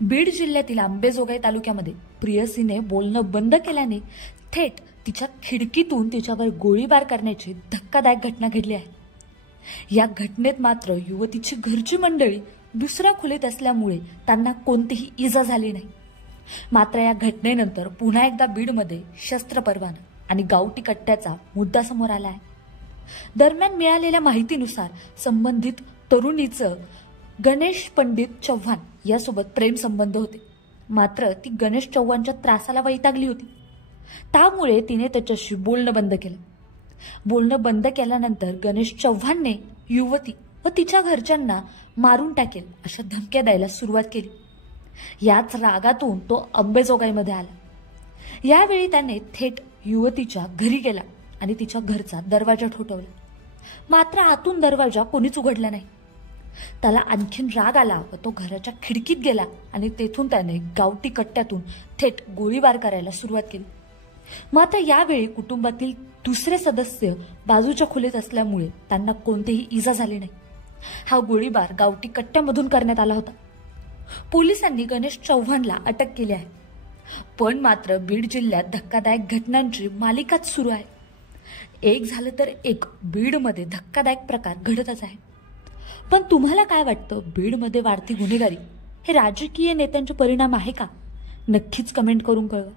बीड जिल्ह्यातील अंबेजोगाई तालुक्यामध्ये प्रियसीने बोलणं बंद केल्याने थेट तिच्या खिडकीतून तिच्यावर गोळीबार करण्याची धक्कादायक घटना घडली आहे। या घटनेत मात्र युवतीची घरची मंडळी दुसऱ्या खोलीत असल्यामुळे त्यांना कोणतीही इजा झाली नाही। मात्र या घटनेनंतर पुन्हा एकदा बीडमध्ये शस्त्र परवाना आणि गावठी कट्ट्याचा मुद्दा समोर आला आहे। दरम्यान मिळालेल्या माहितीनुसार संबंधित तरुणीचं गणेश पंडित चव्हाण यासोबत प्रेम संबंध होते। मात्र ती गणेश चव्हाणच्या त्रासाला वैतागली होती, त्यामुळे तिने त्याच्याशी बोलणं बंद केलं। बोलणं बंद केल्यानंतर गणेश चव्हाणने युवती व तिच्या घरच्यांना मारून टाकेल अशा धमक्या द्यायला सुरुवात केली। याच रागातून तो अंबेजोगाईमध्ये आला। यावेळी त्याने थेट युवतीच्या घरी गेला आणि तिच्या घरचा दरवाजा ठोठावला। मात्र आतून दरवाजा कोणीच उघडला नाही। त्याला आणखीन राग आला व तो घराच्या खिडकीत गेला आणि तेथून त्याने गावठी कट्ट्यातून थेट गोळीबार करायला सुरुवात केली। मात्र यावेळी कुटुंबातील दुसरे सदस्य बाजूच्या खोलीत असल्यामुळे त्यांना कोणतीही इजा झाली नाही। हा गोळीबार गावठी कट्ट्यामधून करण्यात आला होता। पोलिसांनी गणेश चव्हाणला अटक केली आहे। पण मात्र बीड जिल्ह्यात धक्कादायक घटनांची मालिकाच सुरू आहे। एक झालं तर एक बीडमध्ये धक्कादायक प्रकार घडतच आहे। पण तुम्हाला काय वाटतं, बीडमध्ये वाढती गुन्हेगारी हे राजकीय नेत्यांचे परिणाम आहे का? नक्कीच कमेंट करून कळवा।